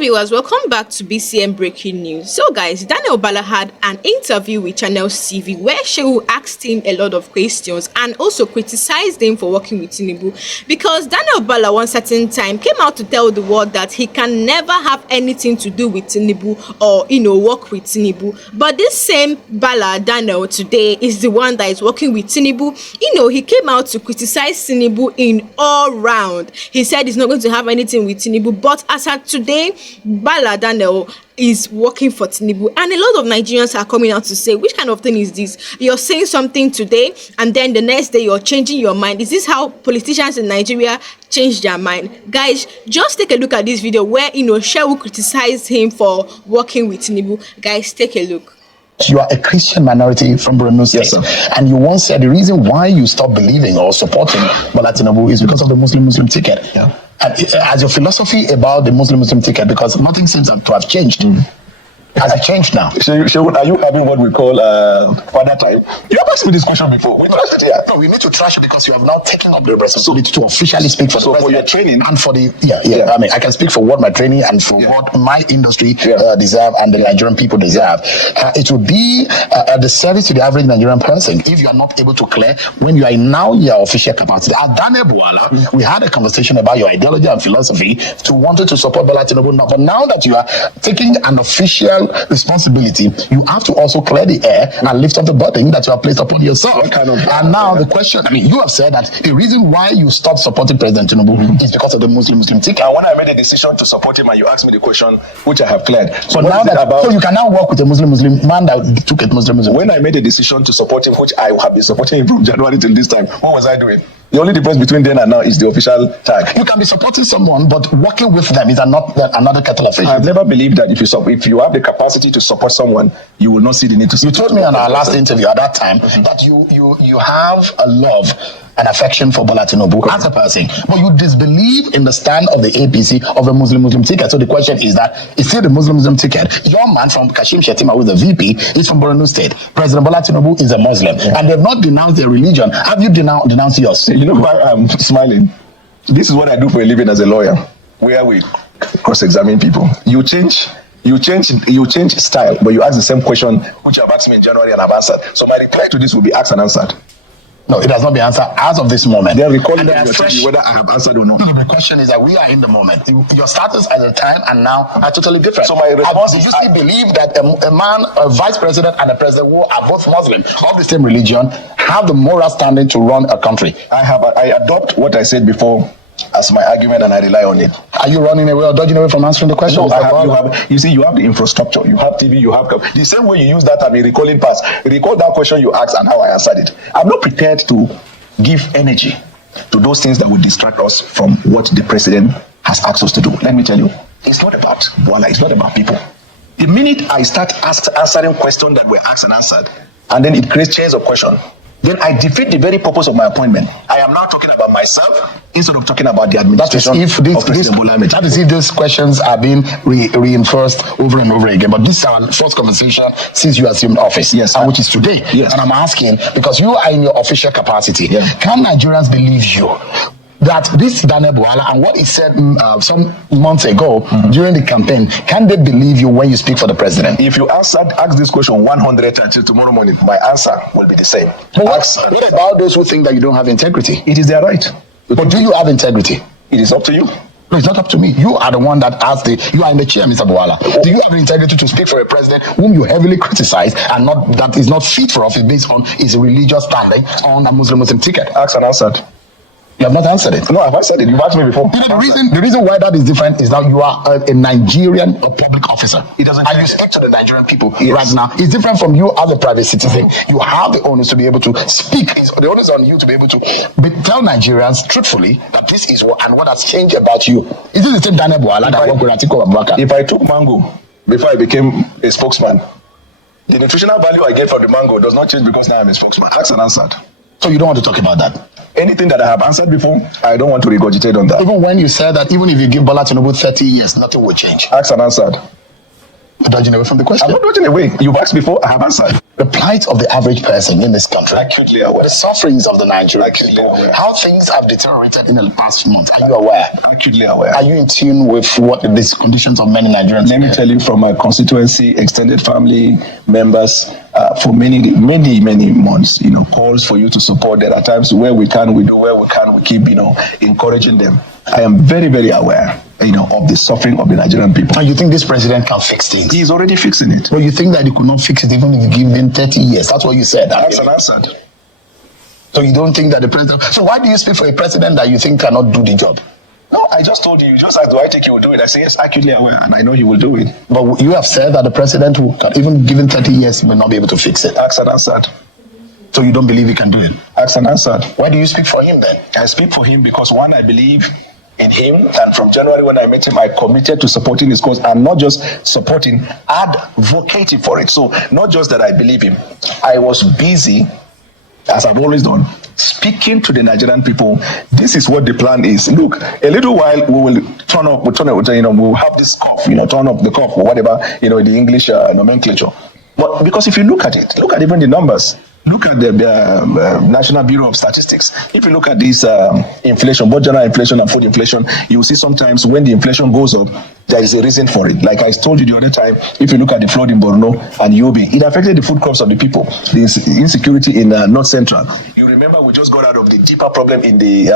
viewers, welcome back to BCM Breaking News. So guys, Daniel Bwala had an interview with Channels TV where Seun asked him a lot of questions and also criticized him for working with Tinubu, because Daniel Bwala one certain time came out to tell the world that he can never have anything to do with Tinubu or work with Tinubu. But this same Bwala Daniel today is the one that is working with Tinubu. He came out to criticize Tinubu in all round. He said he's not going to have anything with Tinubu, but as at today, Bwala Daniel is working for Tinubu, and a lot of Nigerians are coming out to say, which kind of thing is this? You're saying something today and then the next day you're changing your mind. Is this how politicians in Nigeria change their mind? Guys, just take a look at this video where Seun criticized him for working with Tinubu. Guys, take a look. You are a Christian minority from Borno State, yes, and you once said the reason why you stopped believing or supporting Bwala Tinubu is because of the Muslim ticket. Yeah. And as your philosophy about the Muslim ticket, because nothing seems to have changed. Has it changed now? Seun, are you having what we call father time? You have asked me this question before. We trashed it here. No, we need to trash it because you have now taken up the responsibility to officially speak for the president. For your training and for the I mean, I can speak for what my training and for what my industry deserve and the Nigerian people deserve. It will be a disservice to the average Nigerian person if you are not able to clear when you are in now your official capacity. At Daniel Bwala, we had a conversation about your ideology and philosophy to wanted to support Bwala Tinubu. But now that you are taking an official responsibility, you have to also clear the air and lift up the burden that you have placed upon yourself. And now the question, I mean, you have said that the reason why you stopped supporting President Tinubu is because of the Muslim ticket. And when I made a decision to support him and you asked me the question, which I have cleared. So now so you can now work with a Muslim man that took it Muslim. When I made a decision to support him, which I have been supporting him from January till this time, what was I doing? The only difference between then and now is the official tag. You can be supporting someone, but working with them is another kettle of fish. I've never believed that if you have the capacity to support someone, you will not see the need to support. You told me on our last interview at that time that you have a love and affection for Bwala Tinubu as a person, but you disbelieve in the stand of the APC of a Muslim ticket. So the question is that, is still the Muslim ticket? Your man from Kashim Shettima, who is the VP, is from Borno State. President Bwala Tinubu is a Muslim, and they've not denounced their religion. Have you denounced yours? You know why I'm smiling? This is what I do for a living as a lawyer, where we cross-examine people. You change style, but you ask the same question which you have asked me in January and I've answered. So my reply to this will be asked and answered. No, it has not been answered as of this moment. They are recalling whether I have answered or not. The question is that we are in the moment. Your status at the time and now are totally different. So my response is, you still believe that a vice president and a president who are both Muslim, of the same religion, have the moral standing to run a country? I adopt what I said before as my argument and I rely on it. Are you running away or dodging away from answering the question? No, you see, you have the infrastructure, you have TV, you have the same way you use that and recalling past. Recall that question you asked and how I answered it. I'm not prepared to give energy to those things that would distract us from what the president has asked us to do. Let me tell you, it's not about Bwala, it's not about people. The minute I start answering questions that were asked and answered, and then it creates chains of question, then I defeat the very purpose of my appointment. I am now talking about myself instead of talking about the administration of President Bwala. That is if these questions are being reinforced over and over again. But this is our first conversation since you assumed office, which is today. Yes. And I'm asking, because you are in your official capacity, can Nigerians believe you that this Daniel Bwala and what he said some months ago during the campaign, can they believe you when you speak for the president? If you ask this question 100 times till tomorrow morning, my answer will be the same. But what about those who think that you don't have integrity? It is their right. But do you have integrity? It is up to you. No, it's not up to me. You are the one that asked you are in the chair, Mr. Bwala. Do you have the integrity to speak for a president whom you heavily criticize and that is not fit for office based on his religious standing on a Muslim ticket? Asked and answered. You have not answered it. No, I've answered it. You've asked me before. The reason why that is different is that you are a Nigerian public officer. It doesn't. And you speak to the Nigerian people right now. It's different from you as a private citizen. You have the onus to be able to speak. The onus on you to be able to tell Nigerians truthfully that this is what has changed about you. Is this the same Daniel Bwala that worked with Atiku Abubakar? If I took mango before I became a spokesman, the nutritional value I get from the mango does not change because now I'm a spokesman. Asked and answered. So you don't want to talk about that? Anything that I have answered before, I don't want to regurgitate on that. Even when you said that even if you give Bwala Tinubu 30 years, nothing will change. Asked and answered. Dodging away from the question. I'm not dodging away. You've asked before, I have answered. The plight of the average person in this country. Acutely aware. The sufferings of the Nigerian Acutely people. aware. How things have deteriorated in the past month. Are you aware? Acutely aware. Are you in tune with what these conditions of many Nigerians? Let me tell you from my constituency, extended family members, for many months, calls for you to support. There are times where we can, we do, where we can, we keep, encouraging them. I am very, very aware, of the suffering of the Nigerian people. And you think this president can fix things? He's already fixing it. Well, you think that he could not fix it even if you give him 30 years? That's what you said. That's an answer. So you don't think that the president... So why do you speak for a president that you think cannot do the job? No, I just told you just asked, do I think he will do it? I say, yes, acutely aware, and I know he will do it. But you have said that the president, who can, even given 30 years, may not be able to fix it. Asked and answered. So you don't believe he can do it? Asked and answered. Why do you speak for him then? I speak for him because, one, I believe in him, and from January when I met him, I committed to supporting his cause, and not just supporting, advocating for it. So not just that I believe him, I was busy, as I've always done, speaking to the Nigerian people. This is what the plan is. Look, a little while we will we'll have this cough, turn up the cough or whatever, the English nomenclature. But because if you look at it, look at even the numbers. Look at the National Bureau of Statistics. If you look at this inflation, both general inflation and food inflation, you will see sometimes when the inflation goes up, there is a reason for it. Like I told you the other time, if you look at the flood in Borno and Yobe, it affected the food crops of the people. The insecurity in North Central. You remember we just got out of the deeper problem in the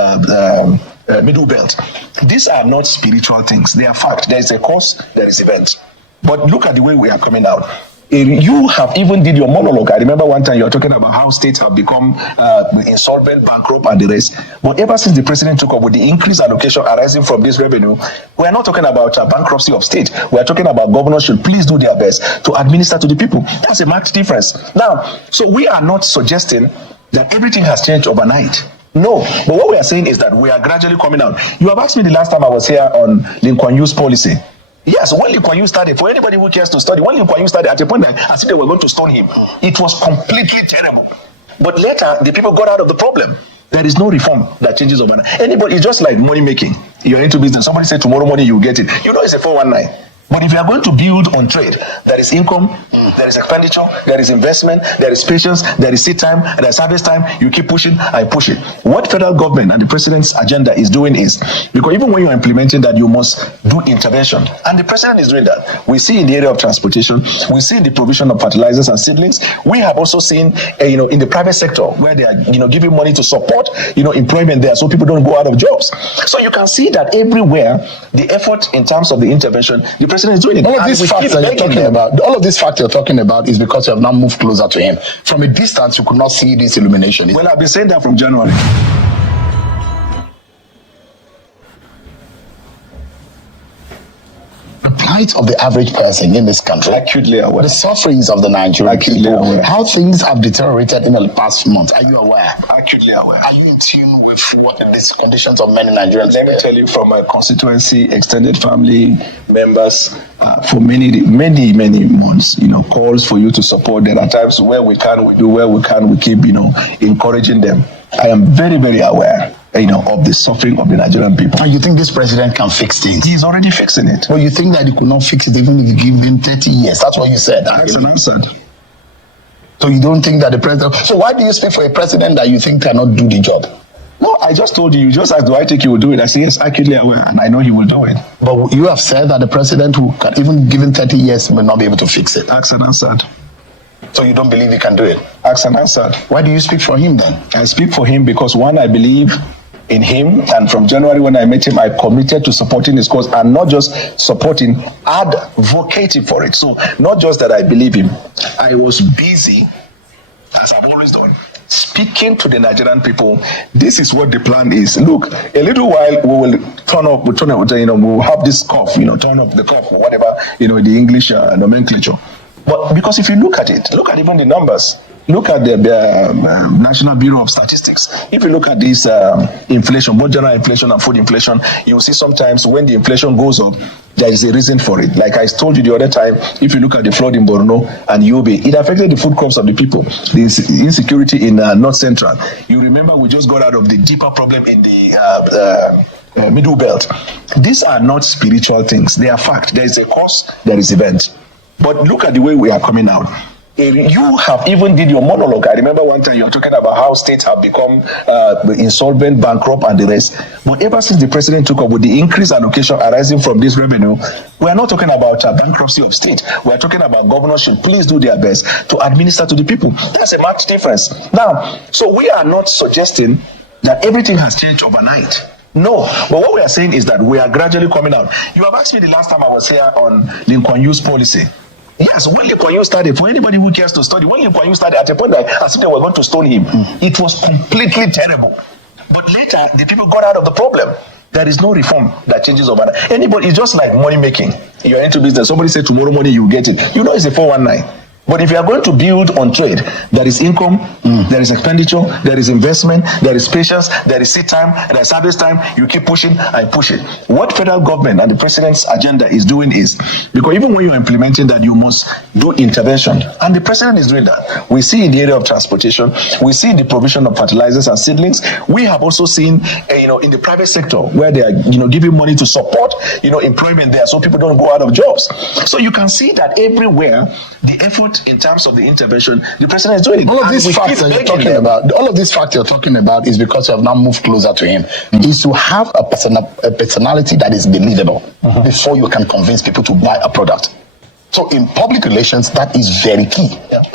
middle belt. These are not spiritual things. They are fact. There is a cause, there is event. But look at the way we are coming out. You have even did your monologue. I remember one time you were talking about how states have become insolvent, bankrupt, and the rest. But ever since the president took up with the increased allocation arising from this revenue, we are not talking about bankruptcy of state. We are talking about governors should please do their best to administer to the people. That's a marked difference. Now, so we are not suggesting that everything has changed overnight. No, but what we are saying is that we are gradually coming out. You have asked me the last time I was here on Lee Kuan Yew's policy. Yes, when Lee Kuan Yew started, for anybody who cares to study, when Lee Kuan Yew started, at a point that as if they were going to stone him, it was completely terrible. But later, the people got out of the problem. There is no reform that changes overnight. Anybody, it's just like money making. You're into business. Somebody said tomorrow morning you get it. It's a 419. But if you are going to build on trade, there is income, there is expenditure, there is investment, there is patience, there is seed time, there is harvest time. You keep pushing, I push it. What federal government and the president's agenda is doing is, because even when you're implementing that, you must do intervention. And the president is doing that. We see in the area of transportation, we see in the provision of fertilizers and seedlings. We have also seen, in the private sector where they are, giving money to support, employment there so people don't go out of jobs. So you can see that everywhere, the effort in terms of the intervention, the president is doing it. All of these facts you're talking about is because you have now moved closer to him. From a distance, you could not see this illumination. Well, I've been saying that from January. The plight of the average person in this country. Acutely aware. The sufferings of the Nigerian people. Aware. How things have deteriorated in the past month. Are you aware? Acutely aware. Are you in tune with what these conditions of many Nigerians? Let me tell you from my constituency, extended family members, for many months, calls for you to support. There are times where we can, we do, where we can, we keep, encouraging them. I am very, very aware of the suffering of the Nigerian people. And you think this president can fix things? He's already fixing it. Well, you think that he could not fix it even if you give him 30 years? That's what you said. That's an answer. So you don't think that the president... So why do you speak for a president that you think cannot do the job? No, I just told you just asked, do I think he will do it? I say, yes, acutely aware, and I know he will do it. But you have said that the president, who can, even given 30 years, may not be able to fix it. Asked and answered. So you don't believe he can do it? Asked and answered. Why do you speak for him then? I speak for him because, one, I believe in him, and from January when I met him, I committed to supporting his cause, and not just supporting, advocating for it. So not just that I believe him, I was busy, as I've always done, speaking to the Nigerian people. This is what the plan is. Look, a little while we will we'll have this cough, turn up the cough or whatever, the English nomenclature. But because if you look at it, look at even the numbers. Look at the National Bureau of Statistics. If you look at this inflation, both general inflation and food inflation, you will see sometimes when the inflation goes up, there is a reason for it. Like I told you the other time, if you look at the flood in Borno and Yobe, it affected the food crops of the people. The insecurity in North Central. You remember we just got out of the deeper problem in the middle belt. These are not spiritual things. They are fact. There is a cause, there is event. But look at the way we are coming out. You have even did your monologue. I remember one time you were talking about how states have become insolvent, bankrupt, and the rest. But ever since the president took up with the increased allocation arising from this revenue, we are not talking about bankruptcy of state. We are talking about governors should please do their best to administer to the people. That's a marked difference. Now, so we are not suggesting that everything has changed overnight. No, but what we are saying is that we are gradually coming out. You have asked me the last time I was here on Lincoln Youth policy. Yes, when Lee Kuan Yew started, for anybody who cares to study, when Lee Kuan Yew started, at a point that as if they were going to stone him, it was completely terrible. But later, the people got out of the problem. There is no reform that changes overnight. Anybody, it's just like money making. You're into business. Somebody said tomorrow morning you get it. You know it's a 419. But if you are going to build on trade, there is income, there is expenditure, there is investment, there is patience, there is seat time, there is service time. You keep pushing and pushing. What federal government and the president's agenda is doing is, because even when you're implementing that, you must do intervention. And the president is doing that. We see in the area of transportation, we see the provision of fertilizers and seedlings. We have also seen, in the private sector where they are, giving money to support, employment there so people don't go out of jobs. So you can see that everywhere, the effort in terms of the intervention, the president is doing it. All of these facts that you're talking about, all of these facts you're talking about is because you have now moved closer to him. Is to have a personality that is believable before you can convince people to buy a product. So in public relations, that is very key.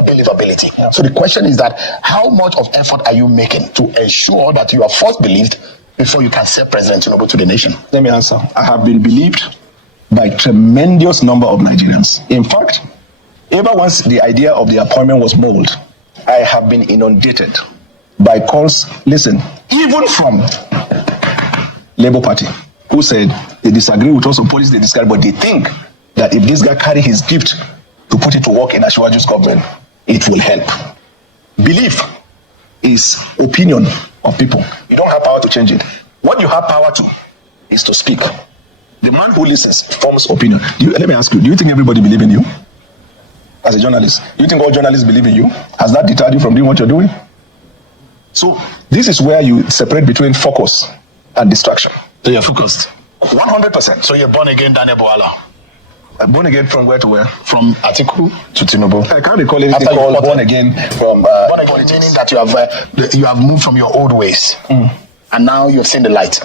Believability. Yeah. So the question is that how much of effort are you making to ensure that you are first believed before you can say President Tinubu to the nation? Let me answer. I have been believed by a tremendous number of Nigerians. In fact, ever once the idea of the appointment was mulled, I have been inundated by calls, listen, even from Labour Party, who said they disagree with us on policy, they disagree, but they think that if this guy carry his gift to put it to work in Asiwaju's government, it will help. Belief is opinion of people. You don't have power to change it. What you have power to is to speak. The man who listens forms opinion. Let me ask you, do you think everybody believes in you? As a journalist, do you think all journalists believe in you? Has that deterred you from doing what you're doing? So this is where you separate between focus and distraction. So you're focused. 100%. So you're born again, Daniel Bwala. Born again from where to where? From Atiku to Tinubu. I can't recall anything called born again from born again meaning that you have moved from your old ways and now you've seen the light.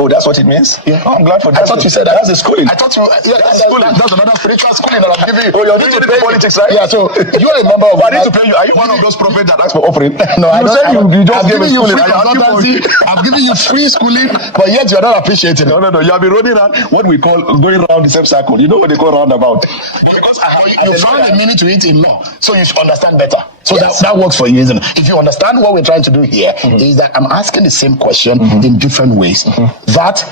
Oh, that's what it means? Yeah. Oh, I'm glad for that. I thought you said that. That's the schooling. I thought you, that's schooling. That's another spiritual schooling that I'm giving you. Oh, you're doing it in politics, right? Yeah, so you're a member of... I need to pay you. Are you one of those prophets that ask for offering? No, I don't. You just I've gave given you schooling. free consultancy. I've given you free schooling, but yet you're not appreciating it. No. You have been running around what we call going around the same circle. You know what they call roundabout. Because you found a meaning to it in law, so you should understand better. So that works for you, isn't it? If you understand what we're trying to do here, is that I'm asking the same question in different ways. That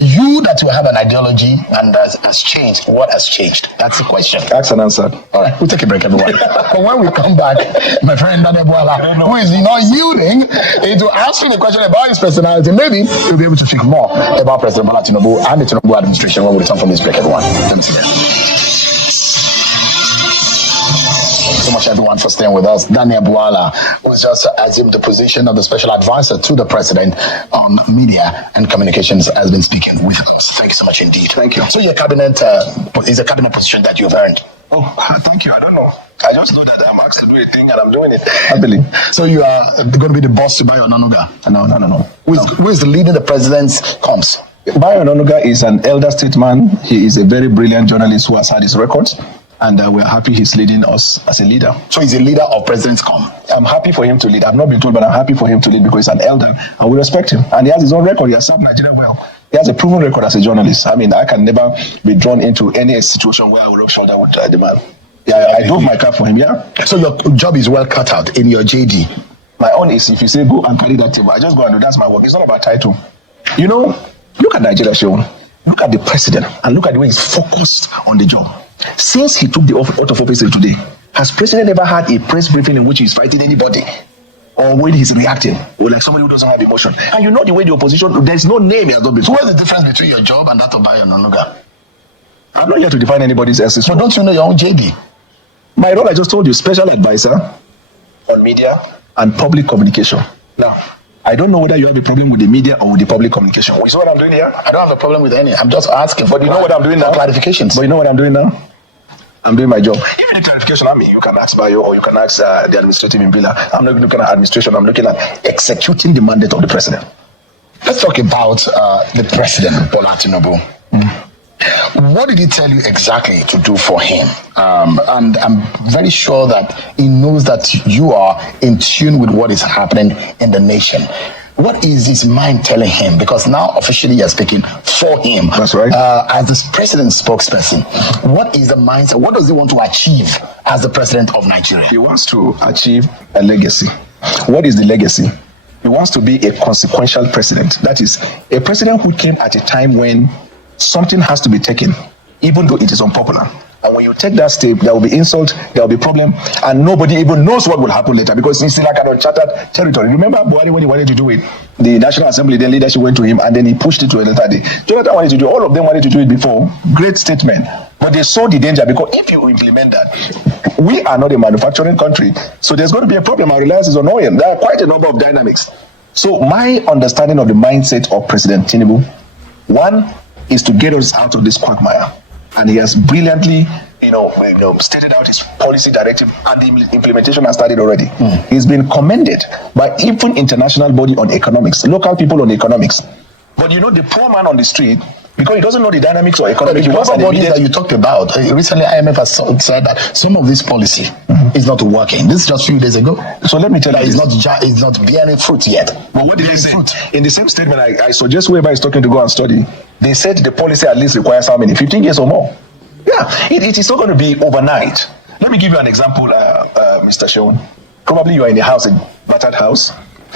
that you have an ideology and has changed. What has changed? That's the question. Asked and answered. All right, we'll take a break, everyone. But when we come back, my friend Daniel Bwala, who is not yielding into answering the question about his personality, maybe he'll be able to speak more about President Bola Tinubu and the Tinubu administration when we return from this break, everyone. Let me see that. So much everyone for staying with us. Daniel Bwala, who's just assumed the position of the special advisor to the president on media and communications, has been speaking with us. Thank you so much indeed. Thank you. So your cabinet is a cabinet position that you've earned. Oh, thank you. I don't know. I just know that I'm asked to do a thing and I'm doing it happily. So you are going to be the boss to Bayo Onanuga? No. Who is leading the president's comms? Bayo Onanuga is an elder statesman. He is a very brilliant journalist who has had his records. And we're happy he's leading us as a leader. So he's a leader of President's Com. I'm happy for him to lead. I've not been told, but I'm happy for him to lead because he's an elder and we respect him. And he has his own record. He has served Nigeria well. He has a proven record as a journalist. I mean, I can never be drawn into any situation where I will rub shoulder with the man. Yeah, I drove my car for him, yeah. So your job is well cut out in your JD. My own is, if you say go and carry that table, I just go and do. That's my work. It's not about title. You know, look at Nigeria, Seun. Look at the president and look at the way he's focused on the job. Since he took the oath of office today, has president ever had a press briefing in which he's fighting anybody? Or when he's reacting, or like somebody who doesn't have emotion? And you know the way the opposition, there's no name he has not been. So what's the difference between your job and that of Bayo Onanuga? I'm not here to define anybody's essence. But don't you know your own JD? My role, I just told you, special advisor on media and public communication. Now, I don't know whether you have a problem with the media or with the public communication. You see what I'm doing here? I don't have a problem with any. I'm just asking. But you know what I'm doing now? Clarifications. But you know what I'm doing now? I'm doing my job. If you need clarification on me, you can ask Bayo or you can ask the administrative in Bwala. I'm not looking at administration, I'm looking at executing the mandate of the president. Let's talk about the president, Bwala Tinubu. What did he tell you exactly to do for him? And I'm very sure that he knows that you are in tune with what is happening in the nation. What is his mind telling him? Because now officially you're speaking for him. That's right. As the president's spokesperson, what is the mindset? What does he want to achieve as the president of Nigeria? He wants to achieve a legacy. What is the legacy? He wants to be a consequential president. That is, a president who came at a time when something has to be taken, even though it is unpopular. And when you take that step, there will be insult, there will be problem, and nobody even knows what will happen later because it's like an uncharted territory. Remember Bwala when he wanted to do it? The National Assembly, then leadership went to him, and then he pushed it to a later day. Jonathan wanted to do, all of them wanted to do it before. Great statement. But they saw the danger because if you implement that, we are not a manufacturing country, so there's going to be a problem. Our reliance is on oil. There are quite a number of dynamics. So my understanding of the mindset of President Tinubu, one is to get us out of this quagmire. And he has brilliantly, stated out his policy directive, and the implementation has started already. He's been commended by even international body on economics, local people on economics. But the poor man on the street, because he doesn't know the dynamics or economics. The global bodies that you talked about, recently IMF has said that some of this policy is not working. This is just a few days ago. So let me tell you, it's not bearing fruit yet. But what did they say? In the same statement, I suggest whoever is talking to go and study. They said the policy at least requires how many? 15 years or more. Yeah, it is not going to be overnight. Let me give you an example, Mr. Seun. Probably you are in a house, a battered house,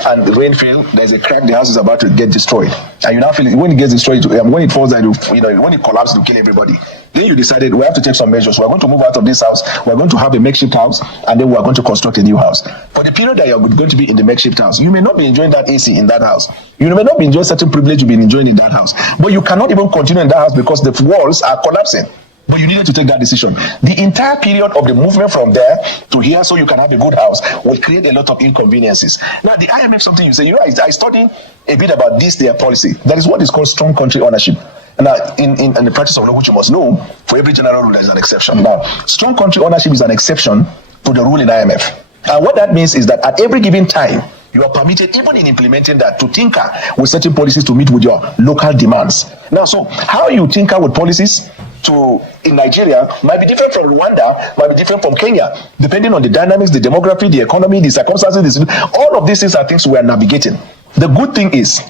and the rain fell, there's a crack, the house is about to get destroyed. And you now feel when it gets destroyed, when it falls down, when it collapses, it will kill everybody. Then you decided we have to take some measures. We're going to move out of this house. We're going to have a makeshift house, and then we're going to construct a new house. For the period that you're going to be in the makeshift house, you may not be enjoying that AC in that house. You may not be enjoying certain privilege you've been enjoying in that house. But you cannot even continue in that house because the walls are collapsing. But you needed to take that decision. The entire period of the movement from there to here so you can have a good house will create a lot of inconveniences. Now, the IMF, something you say, I studied a bit about their policy. That is what is called strong country ownership. Now, in the practice of law, which you must know, for every general rule, there is an exception. Now, strong country ownership is an exception to the rule in IMF. And what that means is that at every given time, you are permitted, even in implementing that, to tinker with certain policies to meet with your local demands. Now, so how you tinker with policies in Nigeria might be different from Rwanda, might be different from Kenya, depending on the dynamics, the demography, the economy, the circumstances. All of these things are things we are navigating. The good thing is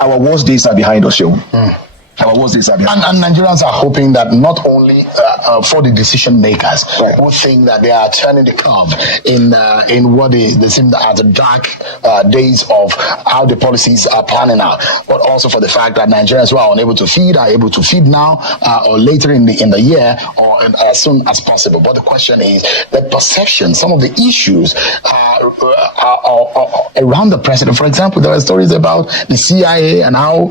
our worst days are behind us, Seun. Our worst days are behind us. And Nigerians are hoping that not only for the decision makers who think that they are turning the curve in what they seem are the dark days of how the policies are planning out, but also for the fact that Nigerians who are unable to feed are able to feed now or later in the year or as soon as possible. But the question is the perception, some of the issues around the president. For example, there are stories about the CIA and how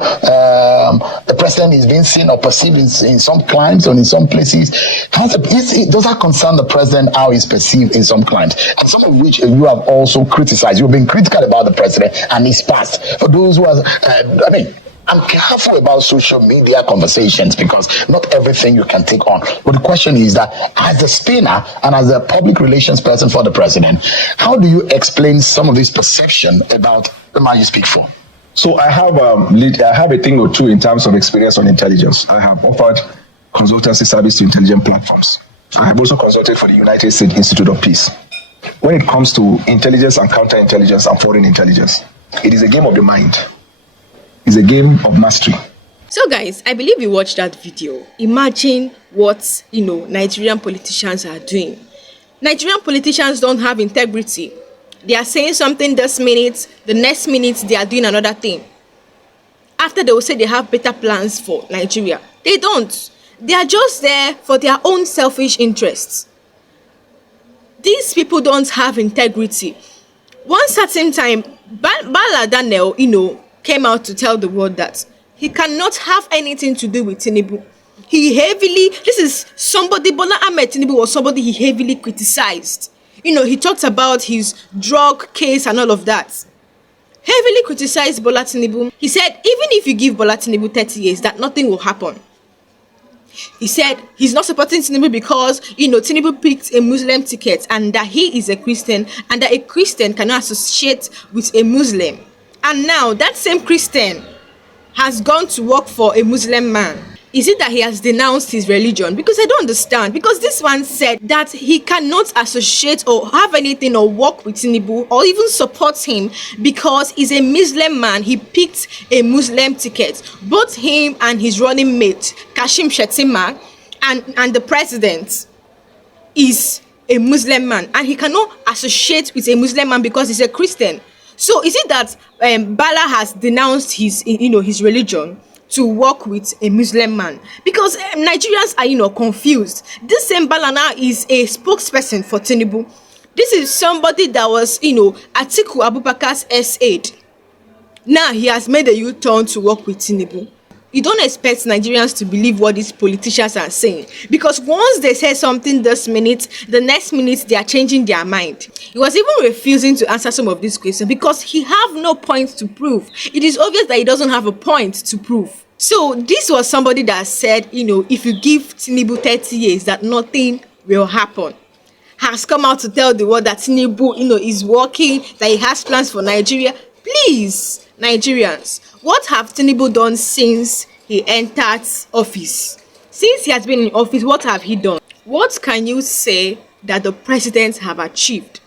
the president is being seen or perceived in some climes or in some places. Does that concern the president, how he's perceived in some climes? And some of which you have also criticized. You've been critical about the president and his past. For those who are, I'm careful about social media conversations because not everything you can take on. But the question is that as a spinner and as a public relations person for the president, how do you explain some of this perception about the man you speak for? So I have a thing or two in terms of experience on intelligence. I have offered consultancy service to intelligence platforms. I have also consulted for the United States Institute of Peace. When it comes to intelligence and counterintelligence and foreign intelligence, it is a game of the mind. It's a game of mastery. So guys, I believe you watched that video. Imagine what, Nigerian politicians are doing. Nigerian politicians don't have integrity. They are saying something this minute, the next minute they are doing another thing. After they will say they have better plans for Nigeria. They don't. They are just there for their own selfish interests. These people don't have integrity. One certain time, Bwala Daniel, came out to tell the world that he cannot have anything to do with Tinubu. This is somebody, Bola Ahmed Tinubu was somebody he heavily criticized. He talked about his drug case and all of that. Heavily criticized Bola Tinubu. He said, even if you give Bola Tinubu 30 years, that nothing will happen. He said he's not supporting Tinubu because, Tinubu picked a Muslim ticket and that he is a Christian and that a Christian cannot associate with a Muslim. And now that same Christian has gone to work for a Muslim man. Is it that he has denounced his religion? Because I don't understand. Because this one said that he cannot associate or have anything or work with Tinubu or even support him because he's a Muslim man. He picked a Muslim ticket. Both him and his running mate, Kashim Shettima, and the president is a Muslim man. And he cannot associate with a Muslim man because he's a Christian. So is it that Bwala has denounced his religion to work with a Muslim man? Because Nigerians are confused. This same Bwala now is a spokesperson for Tinubu. This is somebody that was Atiku Abubakar's aide. Now he has made a U-turn to work with Tinubu. You don't expect Nigerians to believe what these politicians are saying, because once they say something this minute, the next minute they are changing their mind. He was even refusing to answer some of these questions because he have no point to prove. It is obvious that he doesn't have a point to prove. So this was somebody that said, if you give Tinubu 30 years, that nothing will happen. Has come out to tell the world that Tinubu, is working, that he has plans for Nigeria. Please, Nigerians, what have Tinubu done since he entered office? Since he has been in office, what have he done? What can you say that the president have achieved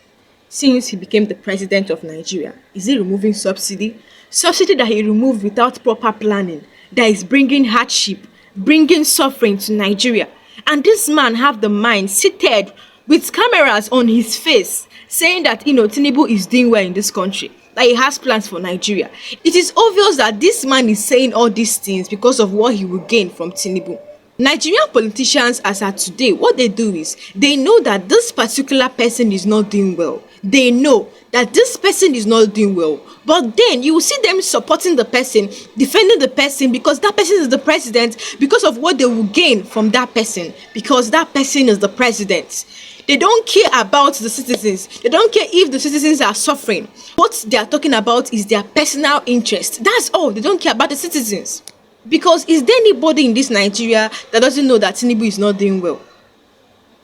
since he became the president of Nigeria? Is he removing subsidy? Subsidy that he removed without proper planning, that is bringing hardship, bringing suffering to Nigeria. And this man have the mind seated with cameras on his face saying that, Tinubu is doing well in this country, that he has plans for Nigeria. It is obvious that this man is saying all these things because of what he will gain from Tinubu. Nigerian politicians, as at today, what they do is they know that this particular person is not doing well. They know that this person is not doing well. But then you will see them supporting the person, defending the person because that person is the president, because of what they will gain from that person, because that person is the president. They don't care about the citizens. They don't care if the citizens are suffering. What they are talking about is their personal interest. That's all. They don't care about the citizens. Because is there anybody in this Nigeria that doesn't know that Tinubu is not doing well?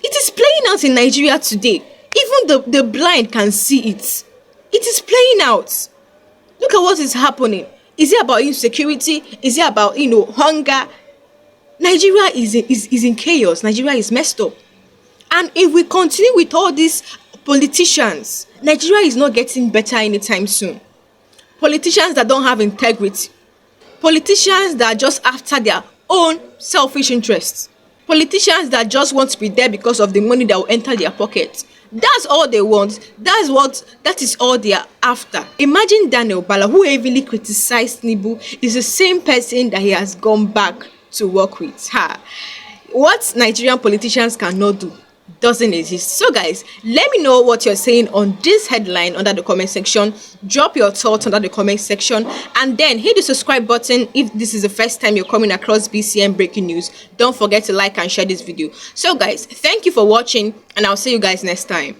It is playing out in Nigeria today. Even the blind can see it. It is playing out. Look at what is happening. Is it about insecurity? Is it about, hunger? Nigeria is in chaos. Nigeria is messed up. And if we continue with all these politicians, Nigeria is not getting better anytime soon. Politicians that don't have integrity. Politicians that are just after their own selfish interests. Politicians that just want to be there because of the money that will enter their pockets. That's all they want. That is all they are after. Imagine Daniel Bwala, who heavily criticized Tinubu, is the same person that he has gone back to work with. What Nigerian politicians cannot do doesn't exist. So guys, let me know what you're saying on this headline under the comment section. Drop your thoughts under the comment section, and then hit the subscribe button if this is the first time you're coming across BCM breaking news. Don't forget to like and share this video. So guys, thank you for watching, and I'll see you guys next time.